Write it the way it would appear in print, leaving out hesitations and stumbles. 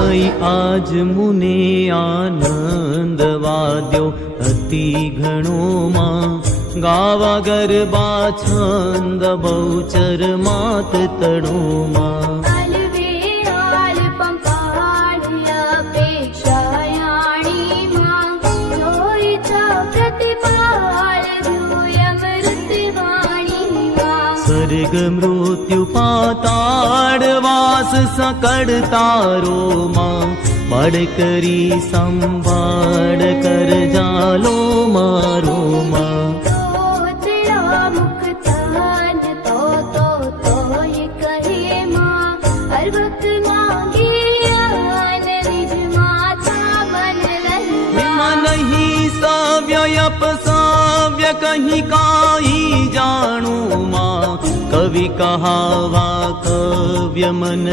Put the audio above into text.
आई आज मुने आनंद वाद्यो अति घणो मां गावा गरबा छंद बहुचर मात तड़ो मां स्वर्ग मृत्यु पाताड़ वास सकड़ तारो मां बड़ करी संभाड़ कर जालो मारो मां नहीं सव्य अपसव्य कहीं काई जानू मां कवि कहावा कव्य मन